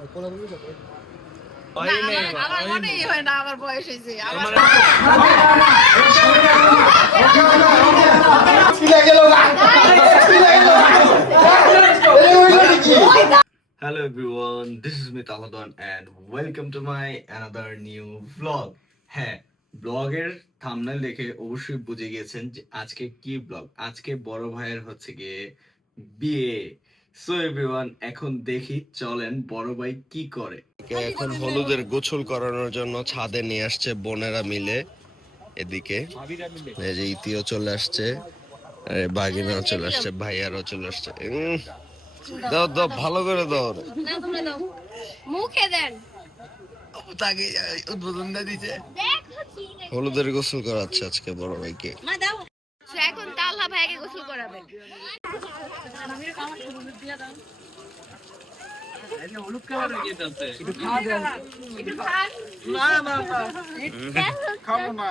আমার মনেই হয় না আমার বয়স হয়েছে। Hello everyone, this is me Taladan and welcome to my another new vlog. হ্যাঁ, ব্লগের থাম্বনেল দেখে অবশ্যই বুঝে গেছেন যে আজকে কি ব্লগ। আজকে বড় ভাইয়ের হচ্ছে গিয়ে বিয়ে। সো এভরিওয়ান, এখন দেখি চলেন বড় ভাই কি করে। এখন হলুদের গোসল করানোর জন্য ছাদে নিয়ে আসছে বোনেরা মিলে। এদিকে এই যে ইতিও চলে আসছে, বাগিনাও চলে আসছে, ভাইয়ারও চলে আসছে। দাও দাও, ভালো করে দাও। মুখে দেন। তাকে উদ্বোধনটা দিছে। হলুদের গোসল করাচ্ছে আজকে বড় ভাইকে। এখন তাল্লা ভাইকে গোসল করাবেন। হলুদ কালার হয়ে গেছে। খাবো না।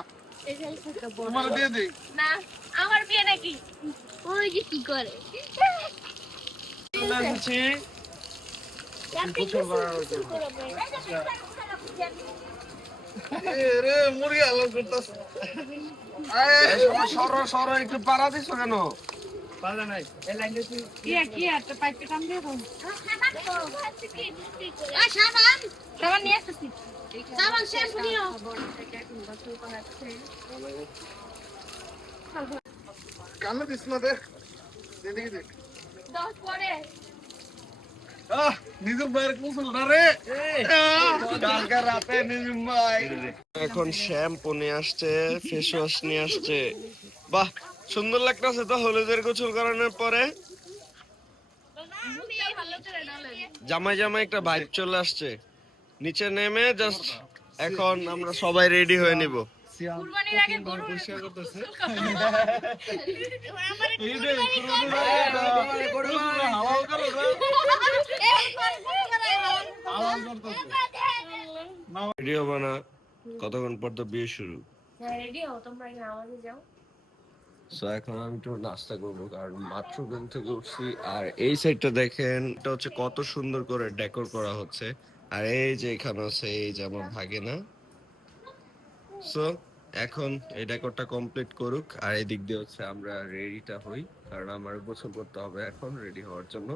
তোমার দিয়ে দেই। না, আমার বিয়ে নাকি? ওই যে কি করে? মুরগি আলো করতেছে। সর একটু পাড়া দিছো কেন? পাড়া নাই। এই লাইনটা কি একটা পাইপে টান দিয়ে দাও। সাবান নিয়ে আসছি। সাবান শেষ দিও। কানে দিস না দেখ। দেখি দেখ। 10 পরে। নিজুম ভাইয়ের কুসুল না রে। কালকে রাতে নিজুম ভাই এখন শ্যাম্পু নিয়ে আসছে, ফেস ওয়াশ নিয়ে আসছে। বাহ, সুন্দর লাগতেছে তো হলুদের গোসল করানোর পরে। জামাই জামাই একটা ভাইব চলে আসছে। নিচে নেমে জাস্ট এখন আমরা সবাই রেডি হয়ে নিব। কুরবানির আগে গরু পরিষ্কার করতেছে। হাওয়া করো না। রেডি হবে না, কতক্ষণ পর তো বিয়ে শুরু। রেডি হও, তোমরা এখানে আমাদের যাও। সো এখন আমি একটু নাস্তা করবো, কারণ মাত্র ঘুম থেকে উঠছি। আর এই সাইডটা দেখেন, এটা হচ্ছে কত সুন্দর করে ডেকোর করা হচ্ছে। আর এই যে এখানে আছে এই যে আমার ভাগিনা। সো এখন এই ডেকোরটা কমপ্লিট করুক, আর এই দিক দিয়ে হচ্ছে আমরা রেডিটা হই, কারণ আমার গোসল করতে হবে এখন রেডি হওয়ার জন্য।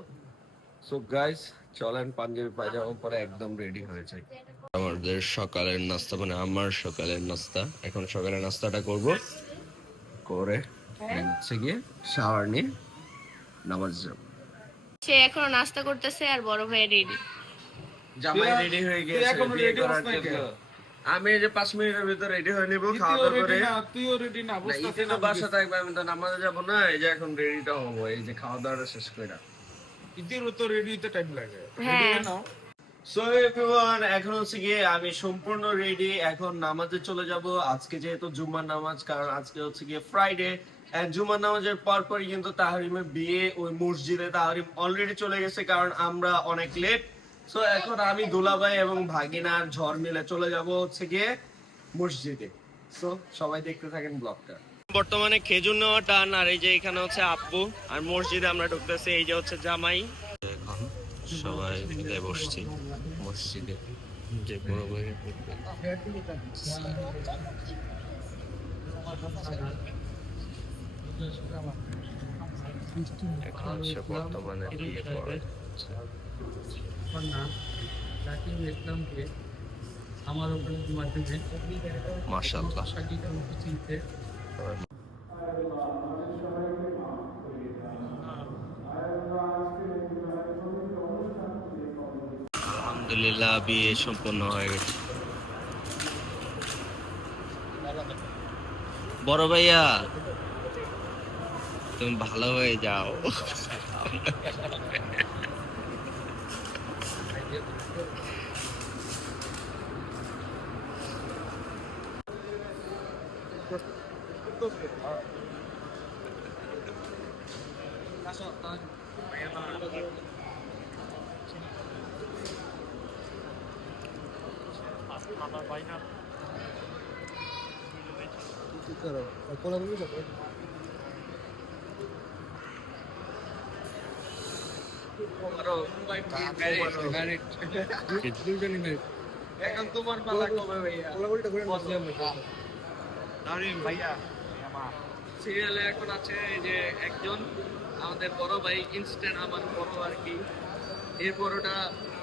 সো গাইস, চলেন পাঞ্জাবি পায়জামা পরে একদম রেডি হয়ে যাই। আমাদের সকালের নাস্তা, মানে আমার সকালের নাস্তা, এখন সকালের নাস্তাটা করব, করে হচ্ছে গিয়ে শাওয়ার নিয়ে নামাজ যাব। সে এখনো নাস্তা করতেছে আর বড় ভাই রেডি। জামাই রেডি হয়ে গেছে বিয়ে করার জন্য। আমি এই যে 5 মিনিটের ভিতর রেডি হয়ে নিব, খাওয়া দাওয়া করে। তুইও রেডি না? ইতি তো বাসা থাকবে, আমি তো নামাজে যাব না। এই যে এখন রেডিটা হবো, এই যে খাওয়া দাওয়াটা শেষ করে। ইতিরও তো রেডি হতে টাইম লাগে। হ্যাঁ। সো এভরিওয়ান, এখন হচ্ছে গিয়ে আমি সম্পূর্ণ রেডি, এখন নামাজে চলে যাব। আজকে যেহেতু জুম্মার নামাজ, কারণ আজকে হচ্ছে গিয়ে ফ্রাইডে, এন্ড জুম্মার নামাজের পরপরই কিন্তু তাহরিমের বিয়ে। ওই মসজিদে তাহরিম অলরেডি চলে গেছে, কারণ আমরা অনেক লেট। সো এখন আমি দুলাভাই এবং ভাগিনার ঝড় মিলে চলে যাব হচ্ছে গিয়ে মসজিদে। সো সবাই দেখতে থাকেন ব্লগটা। বর্তমানে খেজুর নেওয়া টান, আর এই যে এখানে হচ্ছে আব্বু, আর মসজিদে আমরা ঢুকতেছি। এই যে হচ্ছে জামাই। এখন সবাই মিলে বসছি মসজিদে, যে বড় ভাই এখন হচ্ছে বর্তমানে বিয়ে করা হচ্ছে। মাশাআল্লাহ। আলহামদুলিল্লাহ, বিয়ে সম্পন্ন হয়ে গেছে। বড় ভাইয়া, তুমি ভালো হয়ে যাও। আমার ভাই না কি করো কোলা বলি যাবে এখন তোমার পালা কবে ভাইয়া? কোলাগুলিটা করে ভাইয়া সিরিয়ালে এখন আছে এই যে একজন আমাদের বড় ভাই ইনস্ট্যান্ট আমার বড় আর কি এর বড়টা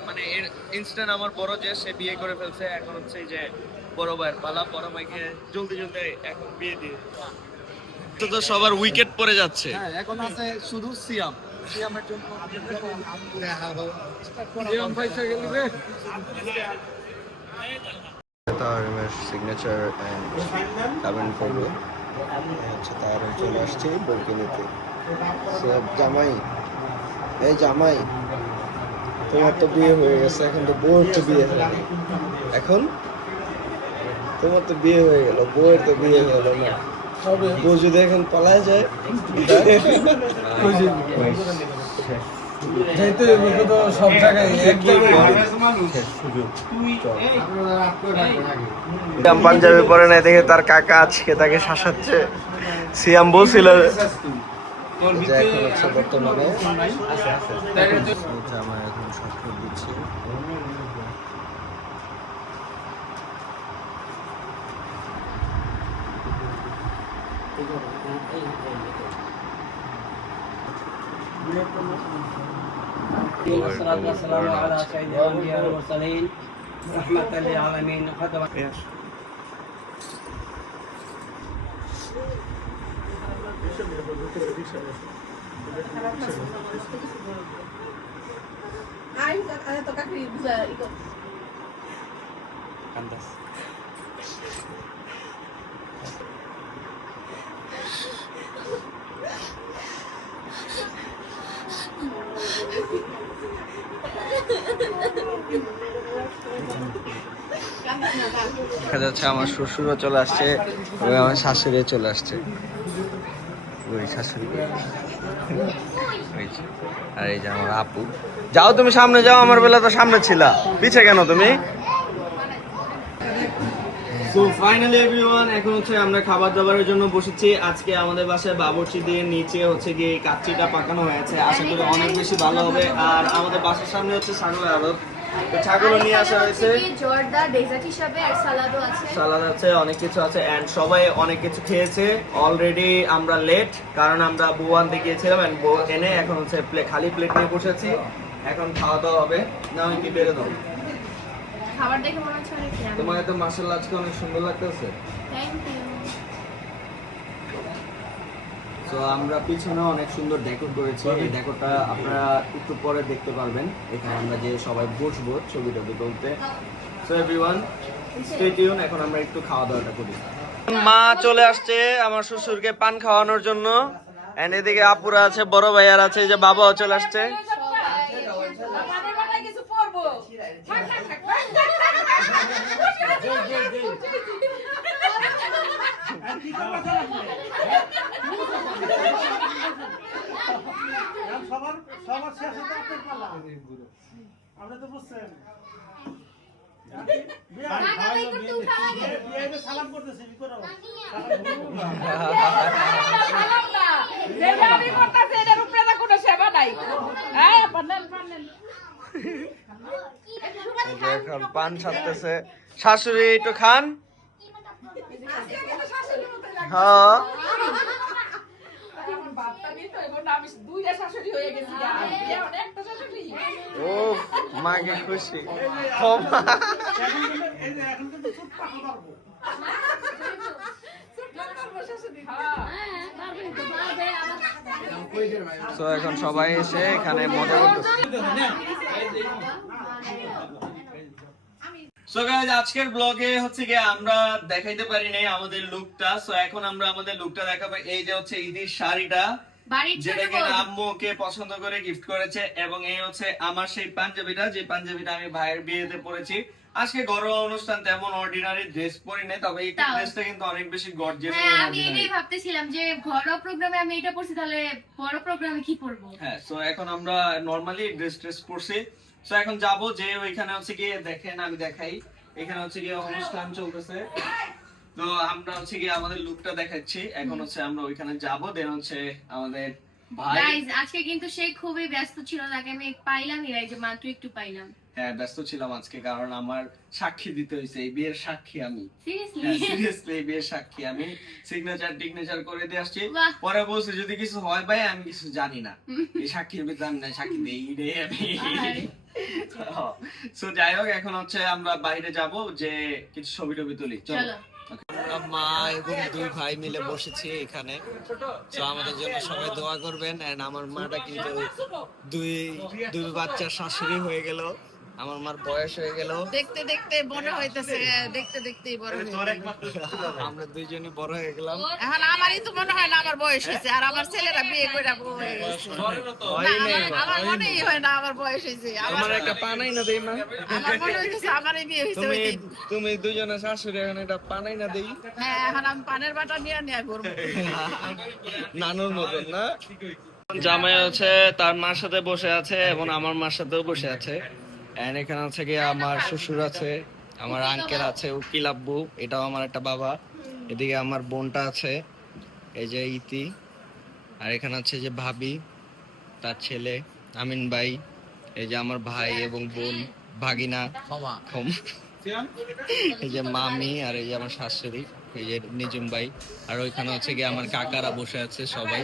মানে এর ইনস্ট্যান্ট আমার বড় যে সে বিয়ে করে ফেলছে এখন হচ্ছে এই যে বড় ভাইয়ের পালা বড় ভাইকে জলদি জলদি এখন বিয়ে দিয়ে তো সবার উইকেট পড়ে যাচ্ছে হ্যাঁ এখন আছে শুধু সিয়াম সিয়ামের জন্য সিয়াম পয়সা গেলি রে তার সিগনেচার এন্ড কমেন্ট করবে হচ্ছে তার চলে আসছে বলকিনিতে জামাই এই জামাই তোমার তো বিয়ে হয়ে গেছে এখন তো বউয়ের তো বিয়ে হয়নি এখন তোমার তো বিয়ে হয়ে গেল বউয়ের তো বিয়ে হলো না বউ যদি এখন পালায় যায় যাইতে তো সব জায়গায় সিয়াম পাঞ্জাবি পরে নাই দেখে তার কাকা আজকে তাকে শাসাচ্ছে সিয়াম বলছিল যে এখন হচ্ছে বর্তমানে জামা এখন সফল দিচ্ছে والصلاة والسلام على سيد الأنبياء والمرسلين رحمة للعالمين দেখা যাচ্ছে আমার শ্বশুরও চলে আসছে এবং আমার শাশুড়িও চলে আসছে ওই শাশুড়ি আর এই যে আমার আপু যাও তুমি সামনে যাও আমার বেলা তো সামনে ছিলা পিছে কেন তুমি সো ফাইনালি এভরিওয়ান এখন হচ্ছে আমরা খাবার দাবারের জন্য বসেছি আজকে আমাদের বাসায় বাবুর্চি দিয়ে নিচে হচ্ছে গিয়ে কাচ্চিটা পাকানো হয়েছে আশা করি অনেক বেশি ভালো হবে আর আমাদের বাসার সামনে হচ্ছে ছাগলের আড়ত তো ছাগলও নিয়ে আসা হয়েছে জর্দা ডেজার্ট হিসাবে আর সালাদও আছে সালাদ আছে অনেক কিছু আছে এন্ড সবাই অনেক কিছু খেয়েছে অলরেডি আমরা লেট কারণ আমরা বউ আনতে গিয়েছিলাম এন্ড বউ এনে এখন হচ্ছে খালি প্লেট নিয়ে বসেছি এখন খাওয়া দাওয়া হবে না কি বেড়ে দাও খাবার দেখে মনে হচ্ছে অনেক yummy। তোমার তো মাশাআল্লাহ আজকে অনেক সুন্দর লাগতেছে থ্যাংক ইউ। তো আমরা পিছনে অনেক সুন্দর ডেকোর করেছি এই ডেকোরটা আপনারা একটু পরে দেখতে পারবেন এখানে আমরা যে সবাই বসবো ছবিটা তুলতে সো এভরিওয়ান স্টে টিউন এখন আমরা একটু খাওয়া দাওয়াটা করি মা চলে আসছে আমার শ্বশুরকে পান খাওয়ানোর জন্য এন্ড এদিকে আপুরা আছে বড় ভাইয়ার আছে যে বাবাও চলে আসছে সবার শেষে তো আপনার পালা আমরা তো বুঝছেন সালাম করতেছি এখন পান ছাড়তেছে শাশুড়ি একটু খান হ্যাঁ ও মাকে খুশি তো এখন সবাই এসে এখানে মজা করতেছে সো গাইস আজকের ব্লগে হচ্ছে কি আমরা দেখাইতে পারি নাই আমাদের লুকটা সো এখন আমরা আমাদের লুকটা দেখাবো এই যে হচ্ছে ঈদের শাড়িটা যেটাকে আম্মুকে পছন্দ করে গিফট করেছে এবং এই হচ্ছে আমার সেই পাঞ্জাবিটা যে পাঞ্জাবিটা আমি ভাইয়ের বিয়েতে পরেছি আজকে ঘরোয়া অনুষ্ঠান তেমন অর্ডিনারি ড্রেস পরি নাই তবে এই ড্রেসটা কিন্তু অনেক বেশি গর্জিয়াস হ্যাঁ আমি এটাই ভাবতেছিলাম যে ঘরোয়া প্রোগ্রামে আমি এটা পরছি তাহলে বড় প্রোগ্রামে কি পরবো হ্যাঁ সো এখন আমরা নরমালি ড্রেস পরছি সো এখন যাব যে ওইখানে হচ্ছে গিয়ে দেখেন আমি দেখাই এখানে হচ্ছে গিয়ে অনুষ্ঠান চলতেছে তো আমরা হচ্ছে গিয়ে আমাদের লুকটা দেখাচ্ছি এখন হচ্ছে আমরা ওইখানে যাব দেন হচ্ছে আমাদের ভাই গাইস আজকে কিন্তু সে খুবই ব্যস্ত ছিল, তাকে আমি পাইলামই না, এই যে মাত্র একটু পাইলাম। হ্যাঁ ব্যস্ত ছিলাম আজকে, কারণ আমার সাক্ষী দিতে হয়েছে, এই বিয়ের সাক্ষী আমি। সিরিয়াসলি? সিরিয়াসলি এই বিয়ের সাক্ষী আমি। সিগনেচার করে দিয়ে আসছি। বাহ। পরে বলছে যদি কিছু হয় ভাই আমি কিছু জানি না, এই সাক্ষীর ভিতরে আমি না, সাক্ষী দেই রে আমি। সো যাই হোক, এখন হচ্ছে আমরা বাইরে যাব, যে কিছু ছবি টবি তুলি। চলো। আমরা মা এবং দুই ভাই মিলে বসেছি এখানে। তো আমাদের জন্য সবাই দোয়া করবেন। এন্ড আমার মাটা কিন্তু দুই বাচ্চার শাশুড়ি হয়ে গেল, আমার মার বয়স হয়ে গেল। দেখতে দেখতে বড় হইতেছে, দেখতে দেখতেই বড় হয়ে গেল। আমরা দুইজনই বড় হয়ে গেলাম। এখন আমারই তো মনে হয় না আমার বয়স হয়েছে, আর আমার ছেলেরা বিয়ে করে বড় হয়ে গেছে। হয় নাই না, আমার মনেই হয় না আমার বয়স হয়েছে। আমার একটা পানাই না দেই মা। আমার মনে হইতেছে আমারই বিয়ে হয়েছে ওই দিন। তুমি দুজনে শাশুড়ি, এখন একটা পানাই না দেই। হ্যাঁ, এখন আমি পানের বাটা নিয়ে নিয়ে ঘুরবো। নানুর মতন না। জামাই হচ্ছে তার মার সাথে বসে আছে এবং আমার মার সাথেও বসে আছে। এন্ড এখানে হচ্ছে কি আমার শ্বশুর আছে, আমার আঙ্কেল আছে, উকিল আব্বু, এটাও আমার একটা বাবা। এদিকে আমার বোনটা আছে, এই যে ইতি। আর এখানে আছে যে ভাবি, তার ছেলে আমিন ভাই, এই যে আমার ভাই এবং বোন ভাগিনা ক্ষমা, এই যে মামি, আর এই যে আমার শাশুড়ি, এই যে নিজুম ভাই। আর ওইখানে হচ্ছে গিয়ে আমার কাকারা বসে আছে সবাই।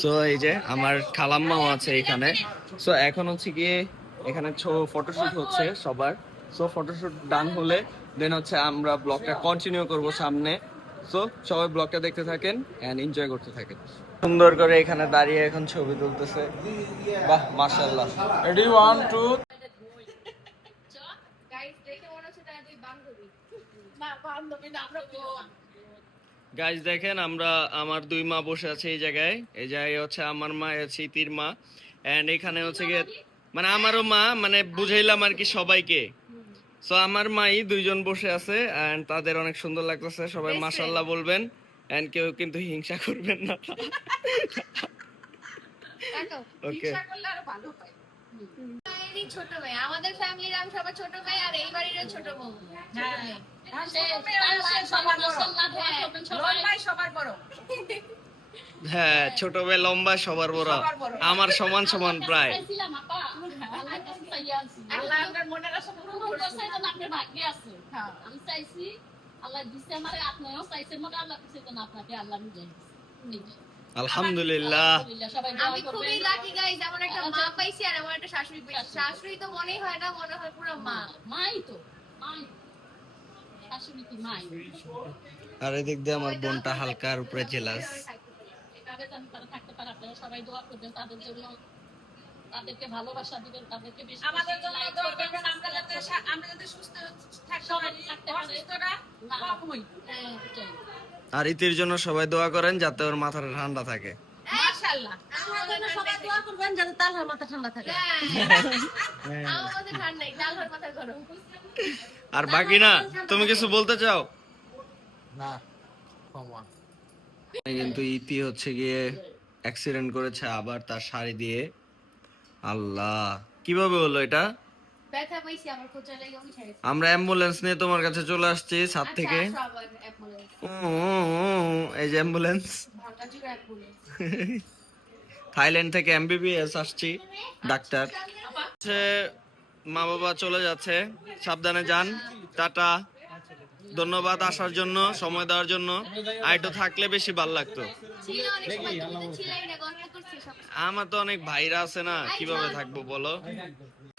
সো এই যে আমার খালাম্মাও আছে এখানে। সো এখন হচ্ছে গিয়ে এখানে ফটোশুট হচ্ছে সবার। সো ফটোশুট ডান হলে দেন হচ্ছে আমরা ব্লগটা কন্টিনিউ করব সামনে। সো সবাই ব্লগটা দেখতে থাকেন এন্ড এনজয় করতে থাকেন। সুন্দর করে এখানে দাঁড়িয়ে এখন ছবি তুলতেছে। বাহ মাশাআল্লাহ। রেডি 1 2। গাইস দেখে মনে হচ্ছে তারা দুই বান্ধবী। না, বান্ধবী না, আমরা বোন। গাইজ দেখেন, আমার দুই মা বসে আছে এই জায়গায়। এই জায়গায় হচ্ছে আমার মা, আছে ইতির মা। এন্ড এখানে হচ্ছে গিয়ে মানে আমারও মা, মানে বুঝাইলাম আর কি সবাইকে। সো আমার মাই দুইজন বসে আছে এন্ড তাদের অনেক সুন্দর লাগতেছে। সবাই মাশাআল্লাহ বলবেন এন্ড কেউ কিন্তু হিংসা করবেন না। ওকে, ইচ্ছা করলে আরো ভালো হয়। এই ছোট ভাই, আমাদের ফ্যামিলির আমি সবার ছোট ভাই, আর এই বাড়িরও ছোট বউ। হ্যাঁ, সবার বড়। লম্বাই সবার বড়। হ্যাঁ ছোট ভাই লম্বা সবার বড়, সবার বড়। আমার সমান সমান প্রায়। আল্লাহ আপনার মনের আশা পূরণ করছে। হ্যাঁ। আলহামদুলিল্লাহ। আমি খুবই লাকি গাইস, এমন একটা মা পাইছি আর এমন একটা শাশুড়ি পাইছি। শাশুড়ি তো মনেই হয় না, মনে হয় পুরো মা। আর এদিক দিয়ে আমার বোনটা হালকার উপরে জেলাস। সবাই দোয়া করবেন তাদের জন্য, তাদেরকে ভালোবাসা দিবেন, তাদেরকে বেশি আমাদের জন্য দোয়া করবেন, আমরা যাতে সুস্থ থাকতে পারি, অসুস্থরা কম হই। হ্যাঁ, এটাই। আর ইতির জন্য সবাই দোয়া করেন যাতে ওর মাথাটা ঠান্ডা থাকে। মাশাআল্লাহ। আমার জন্য সবাই দোয়া করবেন যাতে তার মাথা ঠান্ডা থাকে। আমার মধ্যে ঠান্ডাই, ডাল হওয়ার মাথা গরম। আর বাকি না, তুমি কিছু বলতে চাও? না, ক্ষমা। কিন্তু ইতি হচ্ছে গিয়ে অ্যাক্সিডেন্ট করেছে আবার তার শাড়ি দিয়ে। আল্লাহ, কিভাবে হলো এটা? ব্যথা পাইছি, আমার খোঁচা লেগে আমি ছেড়েছি। আমরা অ্যাম্বুলেন্স নিয়ে তোমার কাছে চলে আসছি ছাদ থেকে। আচ্ছা, আবার অ্যাম্বুলেন্স। এই যে অ্যাম্বুলেন্স, ভাঙাচোরা অ্যাম্বুলেন্স। থাইল্যান্ড থেকে এমবিবিএস আসছি ডাক্তার। হচ্ছে মা বাবা চলে যাচ্ছে, সাবধানে যান, টাটা। ধন্যবাদ আসার জন্য, সময় দেওয়ার জন্য। আর একটু থাকলে বেশি ভালো লাগতো। ছিল অনেক সময়, তুমি তো ছিলাই না, গল্প করছি সব। আমার তো অনেক ভাইরা আছে না, কিভাবে থাকবো বলো?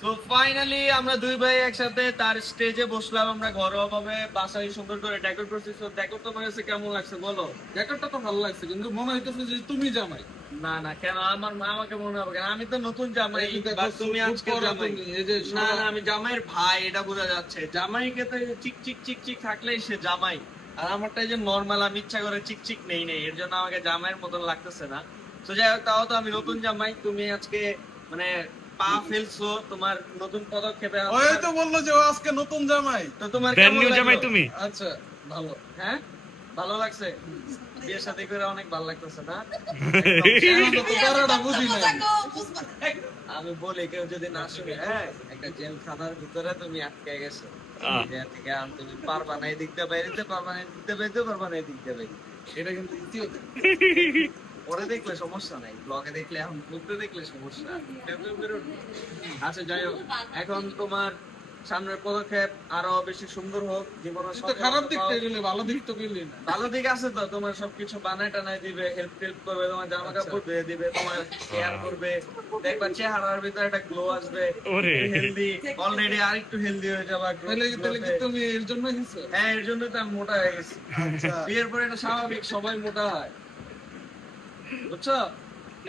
তো ফাইনালি আমরা দুই ভাই একসাথে তার স্টেজে বসলাম। আমরা ঘরোয়া ভাবে বাসায় সুন্দর করে ডেকোর করছি। তো ডেকোর তোমার কাছে কেমন লাগছে বলো? ডেকোরটা তো ভালো লাগছে, কিন্তু মনে হইতেছে যে তুমি জামাই। না না, কেন আমার আমাকে মনে হবে কেন? আমি তো নতুন জামাই, এই দেখো, বা তুমি সুট আজকে পরা জামাই। তুমি, এই যে না না, আমি জামাইয়ের ভাই, এটা বোঝা যাচ্ছে। জামাইকে তো চিক চিক চিক চিক থাকলেই সে জামাই। আর আমারটা যে নরমাল, আমি ইচ্ছা করে চিক চিক নেই, এর জন্য আমাকে জামাইয়ের মতন লাগতেছে না। তো যাই হোক, তাও তো আমি নতুন জামাই। তুমি আজকে মানে পা ফেলছো তোমার নতুন পদক্ষেপে। ওই তো বললো যে ও আজকে নতুন জামাই। তো তোমার ব্র্যান্ড কেমন নিউ জামাই লাগলো? তুমি। আচ্ছা, ভালো। হ্যাঁ, ভালো লাগছে। বিয়ের সাথে করে অনেক ভালো লাগতেছে না? এখন তো তারাটা বুঝি না। আমি বলি কেউ যদি না শুনে, হ্যাঁ, একটা জেলখানার ভিতরে তুমি আটকে গেছো। এর থেকে আর তুমি পারবা না, এদিক দিয়ে বাইরে যেতে পারবা না, এদিক দিয়ে বাইরে পারবা না, এদিক দিয়ে বাইরে। এটা কিন্তু ইতিও পরে দেখলে সমস্যা নাই, ব্লগে দেখলে, এখন ঘুরতে দেখলে সমস্যা। আচ্ছা যাই হোক, এখন তোমার সামনের পদক্ষেপ আরো বেশি সুন্দর হোক, জীবনের খারাপ দিকটা এগুলো, ভালো দিক তো বললি না। ভালো দিক আছে তো, তোমার সবকিছু বানায় টানায় দিবে, হেল্প করবে, তোমার জামা কাপড় ধুয়ে দিবে, তোমার কেয়ার করবে, দেখবা চেহারার ভিতরে একটা গ্লো আসবে, হেলদি, অলরেডি আর একটু হেলদি হয়ে যাবে। তুমি এর জন্য হ্যাঁ, এর জন্য তো আমি মোটা হয়ে গেছি। বিয়ের পরে এটা স্বাভাবিক, সবাই মোটা হয়, বুঝছো?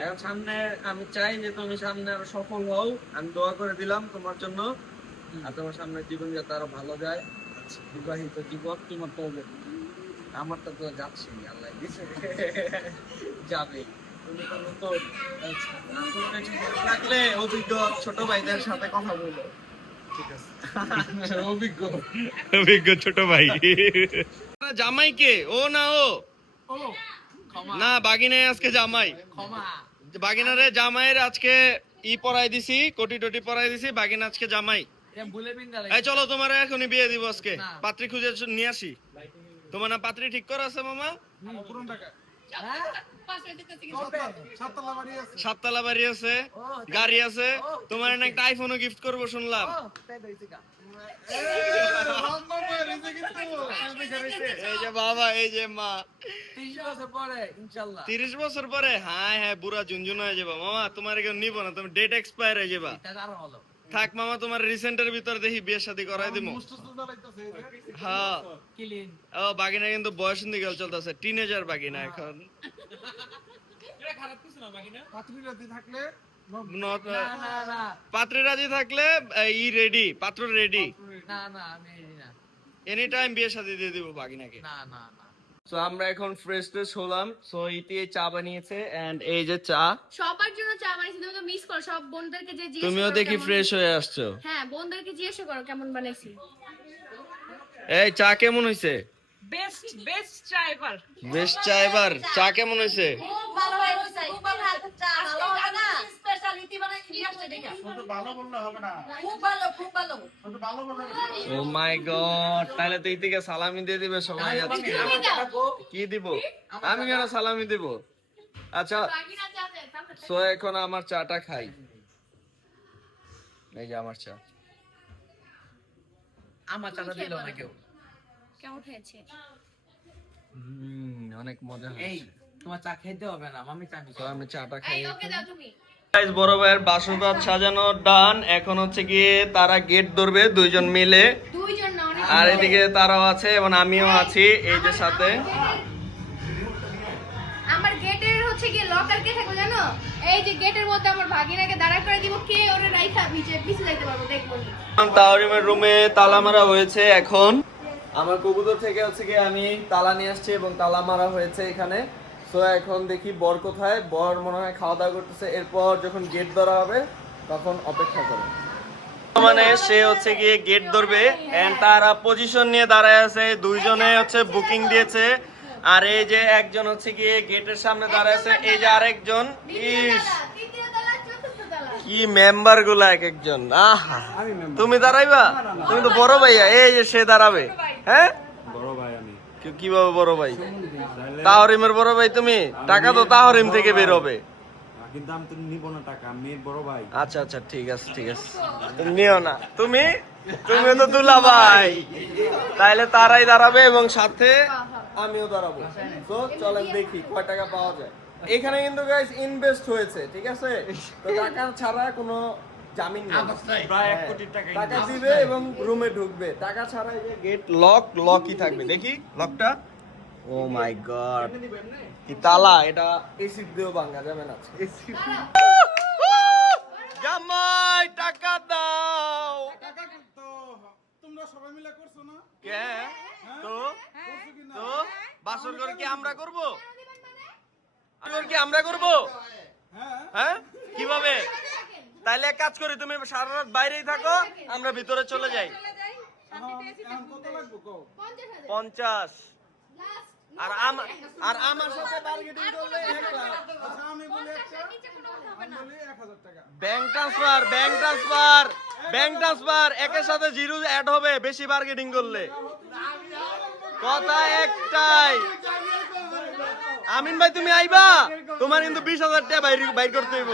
এখন সামনে আমি চাই যে তুমি সামনে আরো সফল হও, আমি দোয়া করে দিলাম তোমার জন্য, আর তোমার সামনে জীবন যাতে আরো ভালো যায়, বিবাহিত জীবন। তোমার তো আমারটা তো যাচ্ছে, আল্লাহ দিছে, যাবে। তুমি তো নতুন, থাকলে অভিজ্ঞ ছোট ভাইদের সাথে কথা বলো, ঠিক আছে? অভিজ্ঞ ছোট ভাই। জামাই কে? ও না ও না, বাগিনায় আজকে জামাই। বাগিনারে জামাইয়ের আজকে পরাই দিছি, কোটি টোটি পরাই দিছি, বাগিনা আজকে জামাই। এই চলো, তোমার এখনই বিয়ে দিব আজকে, পাত্রী খুঁজে নিয়ে আসি। তোমার না পাত্রী ঠিক করা আছে মামা? সাততলা বাড়ি আছে, গাড়ি আছে, তোমার একটা আইফোনও গিফট করবো শুনলাম। এই যে বাবা, এই যে মা, 30 বছর পরে, হ্যাঁ হ্যাঁ, বুড়া ঝুনঝুন হয়ে যাবা মামা, তোমার কেউ নিব না, তুমি ডেট এক্সপায়ার হয়ে যাবা। থাক মামা, তোমার রিসেন্টের ভিতর দেখি বিয়ে শাদী করাই দিব। হ্যাঁ, ও বাগিনা কিন্তু বয়স দিকে চলতেছে, টিনেজার বাগিনা এখন। পাত্রী রাজি থাকলে রেডি, পাত্র রেডি, এনি টাইম বিয়ে শাদী দিয়ে দিব বাগিনাকে। সো আমরা এখন ফ্রেশ ট্রেশ হলাম। সো ইতি চা বানিয়েছে, এন্ড এই যে চা সবার জন্য চা বানিয়েছি, তুমি তো মিস করো সব বোনদেরকে, যে জিজ্ঞেস তুমিও করো দেখি কেমন- ফ্রেশ হয়ে আসছো। হ্যাঁ, বোনদেরকে জিজ্ঞেস করো কেমন বানাইছি। এই চা কেমন হইছে? Best driver. বেশ চা, এবার চা কেমন হইছে? ভালো বললে হবে না, ভালো বললে ও মাই গড, তাহলে তো ইতিকে সালামি দিয়ে দিবে সবাই আজকে। কি দিব? আমি কেন সালামি দিব? আচ্ছা, বাগিনা চা দে, তারপর সো এখন আমার চাটা খাই। এই যে আমার চা। আমার চাটা দিল না কেউ। কেমন হয়েছে? অনেক মজা এই হয়েছে। তোমার চা খেতে হবে না, আমি চা তো আমি চাটা এই খাই। ওকে দাও তুমি। গাইস, বড় ভাইয়ের বাসরঘর সাজানো ডান। এখন হচ্ছে গিয়ে তারা গেট ধরবে দুইজন মিলে, দুইজন না, অনেক আর এদিকে তারাও আছে এবং আমিও আছি এই যে সাথে। আমার গেটের হচ্ছে কি লকার কে থাকবে জানো? এই যে গেটের মধ্যে আমার ভাগিনাকে দাঁড়া করে দিব, কে ওরে রাইখা পিছে যাইতে পারবো দেখবো নি। তাওরিমের রুমে তালা মারা হয়েছে। এখন আমার কবুতর থেকে হচ্ছে গিয়ে আমি তালা নিয়ে আসছি এবং তালা মারা হয়েছে এখানে। তো এখন দেখি বর কোথায়, বর মনে হয় খাওয়া দাওয়া করতেছে। এরপর যখন গেট ধরা হবে তখন অপেক্ষা করো। মানে সে হচ্ছে গিয়ে গেট ধরবে, এন্ড তারা পজিশন নিয়ে দাঁড়ায় আছে, দুইজনে হচ্ছে বুকিং দিয়েছে। আর এই যে একজন হচ্ছে গিয়ে গেটের সামনে দাঁড়ায় আছে, এই যে আরেকজন। ইস, তৃতীয় তলা, চতুর্থ তলা। কি মেম্বার গুলা এক একজন। আহা, তুমি দাঁড়াইবা? তুমি তো বড় ভাইয়া, এই যে সে দাঁড়াবে। হ্যাঁ, বড় ভাই আমি। কিভাবে বড় ভাই? তাহরিমের বড় ভাই তুমি? টাকা তো তাহরিম থেকে বের হবে। কিন্তু আমি তো নিব না টাকা, আমি এর বড় ভাই। আচ্ছা আচ্ছা, ঠিক আছে ঠিক আছে, তুমি নিও না। তুমি তো দুলা ভাই, তাইলে তারাই দাঁড়াবে এবং সাথে আমিও দাঁড়াবো। তো চলেন দেখি কয় টাকা পাওয়া যায়। এখানে কিন্তু গাইস ইনভেস্ট হয়েছে, ঠিক আছে? তো টাকা ছাড়া কোনো জামিন নেই। প্রায় 1 কোটি টাকা টাকা দিবে এবং রুমে ঢুকবে, টাকা ছাড়া এই যে গেট লকই থাকবে। দেখি লকটা। ও মাই গড, কি তালা এটা! এসি দিও ভাঙা যাবে না। জামাই টাকা দাও। তো তোমরা সবাই মিলে করছো না? কে? তো তো বাসর ঘর কি আমরা করব? বাসর কি আমরা করব? হ্যাঁ, কিভাবে? তাইলে এক কাজ করি, তুমি সারা রাত বাইরেই থাকো, আমরা ভিতরে চলে যাই। এখন কত লাগবে কও? 50,000 50। লাস্ট। আর আমার সাথে বার্গেনিং করলে 1 লাখ। আচ্ছা আমি বলি একটা, নিচে কোনো কথা হবে না। আমি বলি 1000 টাকা। ব্যাংক ট্রান্সফার একের সাথে জিরো অ্যাড হবে বেশি বার্গেনিং করলে। কথা একটাই, আমিন ভাই তুমি আইবা, তোমার কিন্তু 20,000 টাকা বাইর করতে হইব,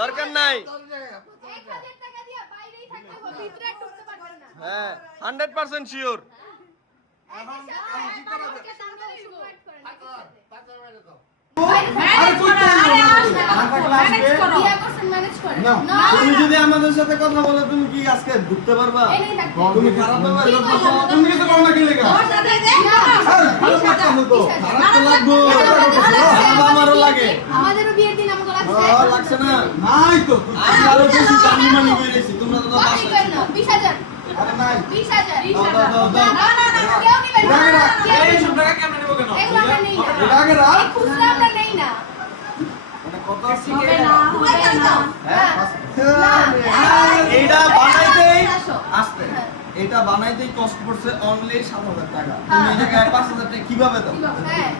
দরকার নাই। 1,000 টাকা দিয়ে বাইরেই থাকতে হবে, ভিতরে ঢুকতে পারবে না। হ্যাঁ 100% শিওর। তুমি যদি আমাদের সাথে কথা বলো, তুমি কি আজকে ঢুকতে পারবা? তুমি খারাপ ব্যাপার করতেছো, তুমি কিছু করো না কি লেগা? খারাপ তো লাগবে, খারাপ আমারও লাগে। আমাদেরও বিয়ের দিন আমাকে লাগছে। লাগছে না? নাই তো, আমি আরো বেশি জানি মানি কইরেছি, তোমরা তো বাসা। 20,000 আরে নাই 20,000 দাও। কেউ নিবে না। এই সব টাকা কেমনে নেব কেন? এগুলো আমরা নেই না। লাগে না? এই খুচরা আমরা নেই না। মানে কত আছে? হ্যাঁ। এইটা বানাইতেই আসতে, এটা বানাইতেই কষ্ট পড়ছে অনলি 7,000 টাকা। তুমি এই জায়গায় 5,000 টাকা কিভাবে দাও? হ্যাঁ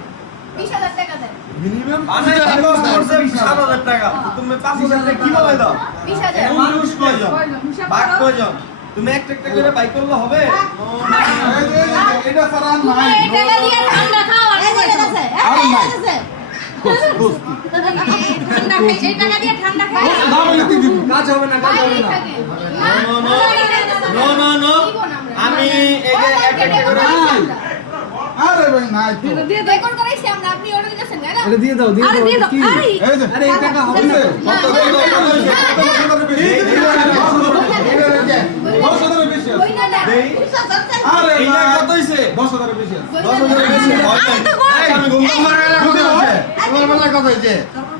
20,000 টাকা দেন। মিনিমাম বানাইতে কষ্ট পড়ছে 7,000 টাকা, তুমি 5,000 টাকা কিভাবে দাও? 20,000 মানুষ কয়জন? বাঘ কয়জন? তুমি একটা একটা করে বাই করলে হবে? এটা ছাড়া নাই। এই টাকা দিয়ে ঠান্ডা খাও আর বসে আছে এই আছে ঠান্ডা খাই, এই টাকা দিয়ে ঠান্ডা খাই। কাজ হবে না, কাজ হবে না। নো আমি এই যে একটা একটা করে আরে ভাই নাই তো। রেকর্ড করাইছি আমরা, আপনি অর্ডার দিয়েছেন না? আরে দিয়ে দাও আরে দিয়ে দাও, আরে আরে এই টাকা হবে না। কত বেশি ওই না না। আরে এইটা কত হইছে? 10,000 বেশি আছে। 10,000 বেশি হয় না। এই আমি ঘুম মারা কত হইছে? তোমার বেলা কত হইছে?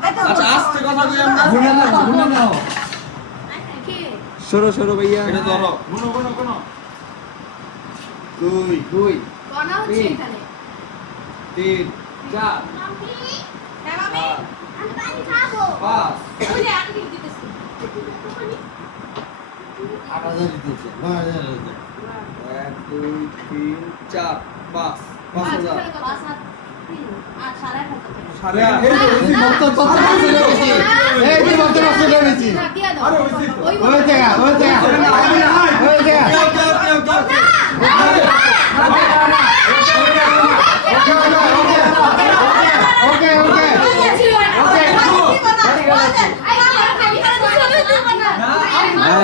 আচ্ছা আস্তে কথা কই আমরা। গুনে নাও কি? সরো ভাইয়া এটা ধরো। গুনো। 2 কোনা হচ্ছে এখানে। 3 4 হ্যাঁ মামি 5 ওই যে আন্টি দিতেছি 8,000 দিতেছে। 9,000 দিতেছে। 1 2 3 4 5 5,000। 5 7 3 8 সাড়ে 8 সাড়ে এই যে মত তো এই যে মত তো বেশি। না দিয়া দাও। আরে হইছে তো। ওই ওই জায়গা ওকে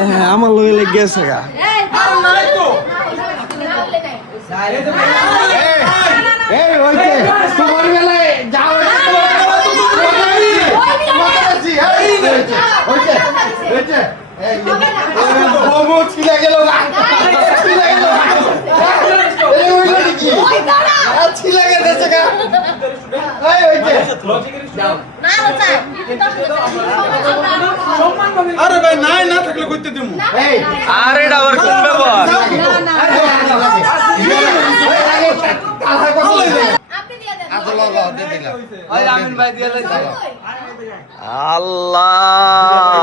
হ্যাঁ আমার লগে লেগে গেছে গা। আর নাই তো। এই হইছে তোমার বেলায় যাও হইছে এই বহু ছিলা গেল ছিলা গেল এই হইলো কি ছিলা গেছে গা এই হইছে যাও আরে ভাই নাই না থাকলে কইতে দিমু এই আরে এটা আবার কোন ব্যাপার? আপনি দিয়া দেন। ওই আমিন ভাই দিয়ে লইছে। আল্লাহ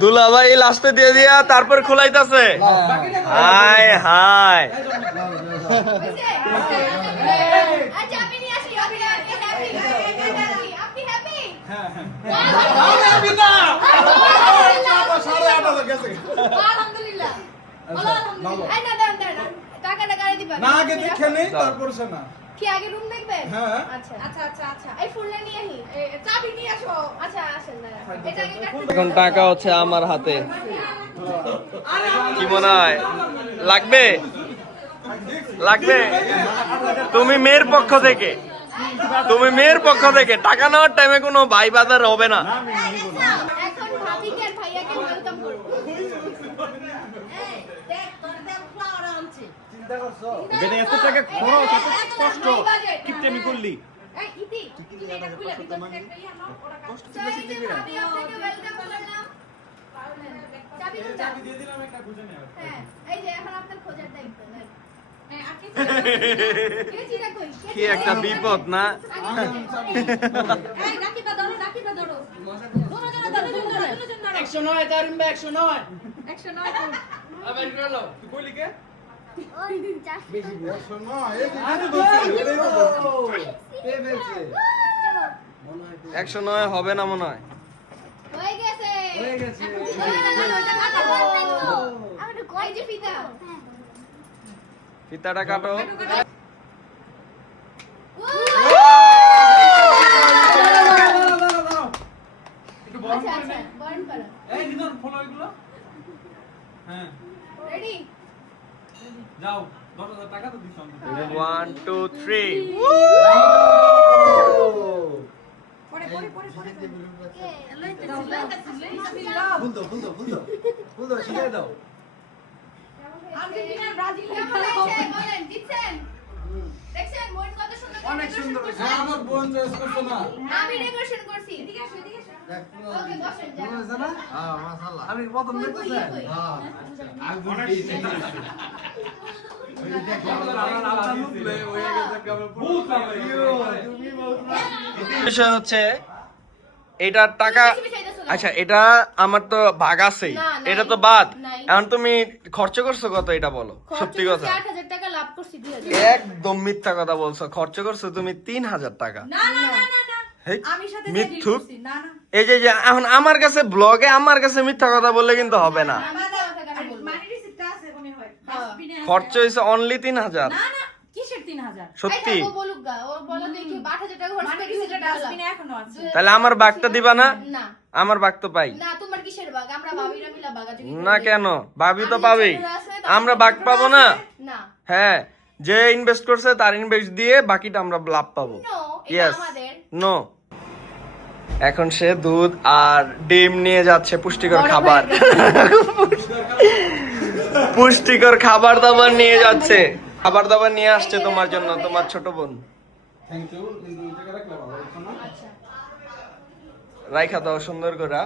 দুলা ভাই লাস্টে দিয়ে দিয়া তারপর খোলাইতাছে। হাই হাই আচ্ছা আমি নিয়ে আসি, আপনি হ্যাপি? আপনি হ্যাপি? আলহামদুলিল্লাহ। আলহামদুলিল্লাহ। এই না দেন টাকাটা গাড়ি দিবা। না আগে দেখে নেই তারপর শোনা কি আগে রুম দেখবেন? হ্যাঁ। আচ্ছা এই ফুলটা নিয়ে আহি, চাবি নিয়ে আসো। আচ্ছা আসেন না, এটা আগে কাটতে এখন টাকা হচ্ছে আমার হাতে, কি মনে হয় লাগবে? লাগবে? তুমি মেয়ের পক্ষ থেকে টাকা নেওয়ার টাইমে কোনো ভাই বাজার হবে না। এখন ভাবিকে আর ভাইয়াকে ওয়েলকাম করব। এই দেখ তোর দেখ ফ্লাওয়ার আনছি বেটা এত টাকা খরচ এত কষ্ট কিপটে আমি করলি। এই ইতি তুমি এটা খুলে ভিতর থেকে একটা ইয়া নাও ওরা কষ্ট ভাবি আপনাকে ওয়েলকাম করলাম। চাবি দিয়ে দিলাম একটা খুঁজে নাও হ্যাঁ এই যে এখন আপনার খোঁজার দায়িত্ব নেন। এই আকি কে চিরা কই? কি একটা বিপদ না? এই রাকিবা ধরো ধরো ধরো 109 তারিম্বা 109 আবার তুই কইলি কে বেশি শোনো এই আরে কে বলছে 109 হবে না মনে হয়। হয়ে গেছে আমি তো কই যে ফিতা ফিতাটা কাটো। ও যাও 10,000 টাকা তো দিছ 1 2 3 ফুল দাও শিখাই দাও আর্জেন্টিনা ব্রাজিল বলেন জিতছেন দেখছেন মন কত সুন্দর অনেক সুন্দর হয়েছে আমার বোন চয়েস করছো না আমি ডেকোরেশন করছি এদিকে আসো ওকে বসেন যান হ্যাঁ মাশাআল্লাহ আমি প্রথম দেখতেছেন হ্যাঁ অনেক বিষয় হচ্ছে এটার টাকা আচ্ছা এটা আমার তো ভাগ আছেই না, নাই, এটা তো বাদ নাই। এখন তুমি খরচ করছো কত এটা বলো সত্যি কথা 8000 টাকা লাভ করছি 2000 একদম মিথ্যা কথা বলছো খরচ করছো তুমি 3000 টাকা না না না না না হেই, আমি সাথে মিথ্যুক না না এই যে এখন আমার কাছে ব্লগে আমার কাছে মিথ্যা কথা বললে কিন্তু হবে না মানি রিসিপ্টটা আছে মনে হয় ডাস্টবিনে আছে। খরচ হয়েছে অনলি 3000 না না কিসের 3000 সত্যি ও বলুক গা ও বলো দেখি 8000 টাকা খরচ মানি করে রিসিপ্টটা 2000 টাকা লাভ। ডাস্টবিনে এখনো আছে তাহলে আমার বাগটা দিবা না না আমার বাগ তো পাই না তোমার কিসের বাগ আমরা ভাবিরা মিলা বাগা তুমি না কেন ভাবি তো আমি পাবেই ছেলেরা আছে, আমরা বাগ পাবো না না হ্যাঁ যে ইনভেস্ট করছে তার ইনভেস্ট দিয়ে বাকিটা আমরা লাভ পাবো নো এটা ইয়েস আমাদের নো এখন সে দুধ আর ডিম নিয়ে যাচ্ছে পুষ্টিকর বড় খাবার পুষ্টিকর খাবার দাবার নিয়ে যাচ্ছে খাবার দাবার নিয়ে আসছে তোমার জন্য তোমার ছোট বোন থ্যাংক ইউ কিন্তু ওই জায়গা রাখলে ভালো হতো না আচ্ছা রাইখা দাও সুন্দর করে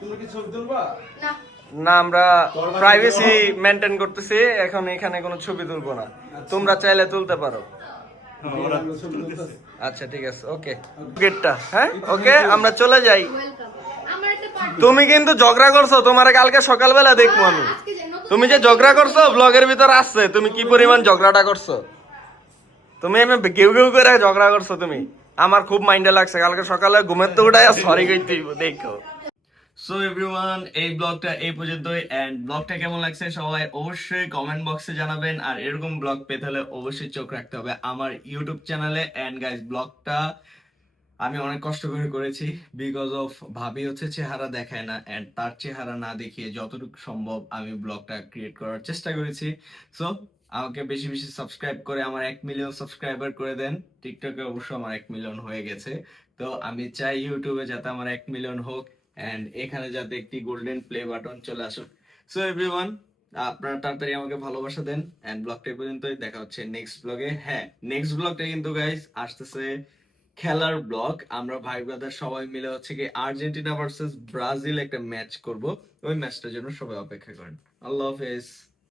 তুমি কি ছবি তুলবা না না আমরা প্রাইভেসি মেনটেন করতেছি এখন এখানে কোনো ছবি তুলবো না তোমরা চাইলে তুলতে পারো ছবি তুলতেছি আচ্ছা ঠিক আছে ওকে গেটটা হ্যাঁ ওকে আমরা চলে যাই ওয়েলকাম আমার একটা পার্টি তুমি কিন্তু ঝগড়া করছো তোমার কালকে সকালবেলা দেখবো আমি আজকে যে নতুন তুমি যে ঝগড়া করছো ব্লগের ভিতর আসছে তুমি কি পরিমাণ ঝগড়াটা করছো তুমি আমি গেউ গেউ করে ঝগড়া করছো তুমি আমার খুব মাইন্ডে লাগছে কালকে সকালে ঘুমের তো উঠাই সরি কইতে দেখো সো এভরিওয়ান এই ব্লগটা এই পর্যন্তই এন্ড ব্লগটা কেমন লাগছে সবাই অবশ্যই কমেন্ট বক্সে জানাবেন আর এরকম ব্লগ পেতে হলে অবশ্যই চোখ রাখতে হবে আমার ইউটিউব চ্যানেলে এন্ড গাইস ব্লগটা আমি অনেক কষ্ট করে করেছি বিকজ অফ ভাবি হচ্ছে চেহারা দেখায় না এন্ড তার চেহারা না দেখিয়ে যতটুকু সম্ভব আমি ব্লগটা ক্রিয়েট করার চেষ্টা করেছি সো আমাকে বেশি বেশি সাবস্ক্রাইব করে আমার 1 মিলিয়ন সাবস্ক্রাইবার করে দেন টিকটকে অবশ্য আমার 1 মিলিয়ন হয়ে গেছে তো আমি চাই ইউটিউবে যাতে আমার 1 মিলিয়ন হোক এন্ড এখানে যাতে একটি গোল্ডেন প্লে বাটন চলে আসুক সো এভরিওয়ান আপনারা তাড়াতাড়ি আমাকে ভালোবাসা দেন এন্ড ব্লগটা এই পর্যন্তই দেখা হচ্ছে নেক্সট ব্লগে হ্যাঁ নেক্সট ব্লগটা কিন্তু গাইস আসতেছে খেলার ব্লগ আমরা ভাই ব্রাদার সবাই মিলে হচ্ছে কি আর্জেন্টিনা ভার্সেস ব্রাজিল একটা ম্যাচ করব ওই ম্যাচটার জন্য সবাই অপেক্ষা করেন আল্লাহ হাফেজ